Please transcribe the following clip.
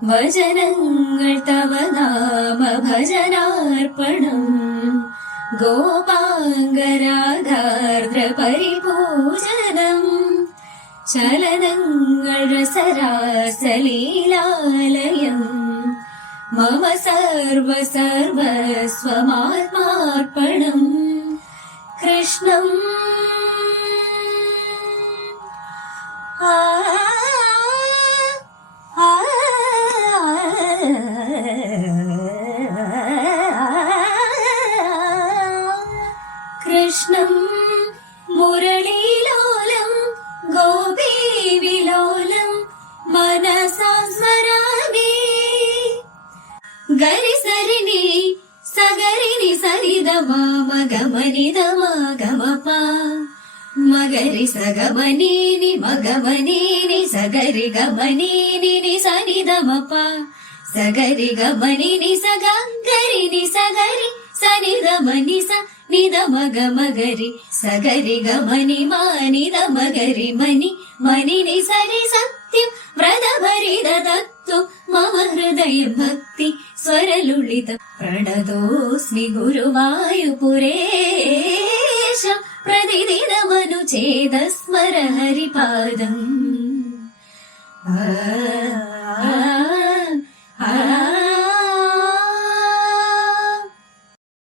വചനങ്ങൾ തവ നാമ ഭജനാർപ്പണം ഗോപാംഗരാഗാർദ്ര പരിപൂജനം ചലനങ്ങൾ രസരാസലീലാലയം മമ സർവസ്വമാത്മാർപ്പണം കൃഷ്ണം കൃഷ്ണം മുരളീലോലം ഗോപീവിലോലം മനസാ സ്മരാമി ഗരി സരിനി സഗരിനി സരിദ മഗമനിദ മഗമപ മഗരി സഗമനീനി മഗമനീനി സഗരി ഗമനീനി സനിദമപ സഗരി ഗമനിനി സഗരി സഗരി സനിദമനി സ ನಿದ ಮಗ ಮಗರಿ ಸಗರಿ ಗಮನಿ ಮಾನಿದ ಮಗರಿ ಮನಿ ಮನಿ ನಿ ಸರಿ ಸತ್ಯಂ ವ್ರತ ಭರಿದ ತತ್ವ ಮಮ ಹೃದಯ ಭಕ್ತಿ ಸ್ವರಲುಳಿತ ಪ್ರಣತೋಸ್ಮಿ ಗುರುವಾಯುಪುರೇಶ ಪ್ರತಿದಿನ ಮನುಚೇದ ಸ್ಮರ ಹರಿಪಾದಂ